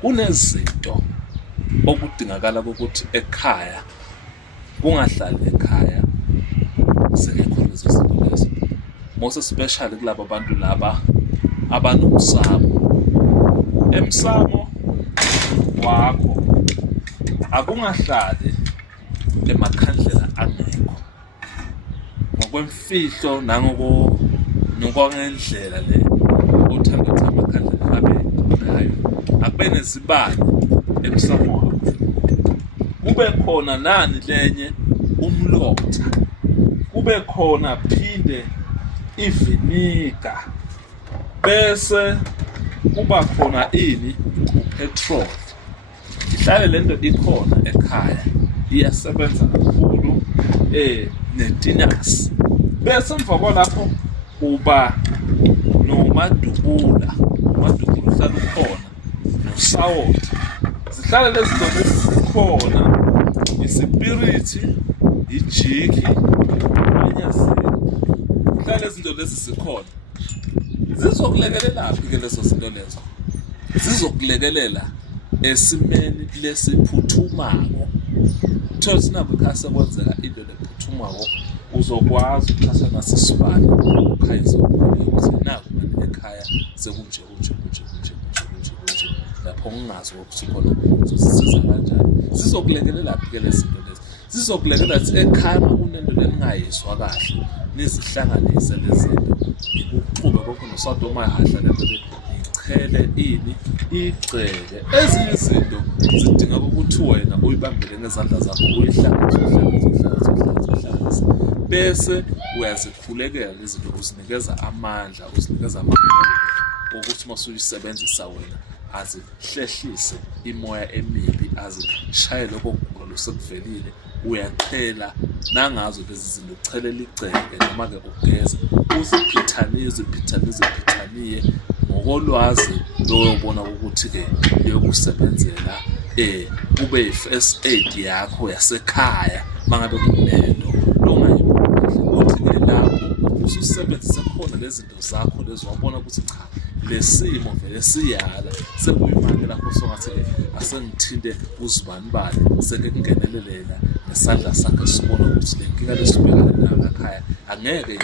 kunezinto okudingakala ukuthi ekhaya kungahlali ekhaya singekho lezo zinto lezo, most especially kulabo bantu laba abanomsamo. Emsamo wakho akungahlali emakhandlela angekho ngokwemfihlo nokwangendlela le othanda ukuthi amakhandlela abe nayo. Akube nezibani emsamo wakho, kube khona nani lenye umlotha, kube khona phinde iviniga, bese kuba khona upetrol. Ihlale lento ikhona ekhaya, iyasebenza kakhulu netinasi. Bese emva kwalapho kuba nomadubula, umadubula uhlala ukhona, nosawoti. Zihlale lezi zinto zikhona, isipirithi, ijiki, inyazini. Zihlale lezi zinto lezi zikhona. Zizokulekelelaphi ke lezo zinto lezo? Zizokulekelela esimeni lesiphuthumako. Uthole nabo ekhaya sekwenzeka into lephuthumako, uzokwazi ukuthatha nasisibani ukhayise ukuthi naku manje ekhaya sekunje kunje. Lapho ngingazi ukuthi khona uzosisiza kanjani. Zizokulekelelaphi ke lezi zinto lezi? Zizokulekelela ukuthi ekhaya kunento leningayizwa kahle, nizihlanganise lezi zinto. Ukuxube konke nosado mahahla lento ichele igceke. Ezinye izinto zidinga ukuthi wena uyibambele ngezandla zakho, uyihlanganise bese uyazikhulekela lezi zinto, uzinikeza amandla, uzinikeza amandla ukuthi masuyisebenzisa wena azihlehlise imoya emibi, azishayele okugula sekuvelile. Uyaqhela nangazo lezi zinto, uchelela igceke noma-ke ugeze, uziphithaniye ngokolwazi loyobona ukuthi-ke liyokusebenzela kube yi-first aid yakho yasekhaya mangabe kunento longayibona kahle. Uthi-ke lapho ususebenzise khona lezi zinto zakho lezi, wabona ukuthi cha lesimo vele siyala, sekuyimanje lapho songathi-ke asengithinte uzibanibani, seke kungenelela nesandla sakhe sibona ukuthi le nkinga lesibhekane nayo ekhaya angeke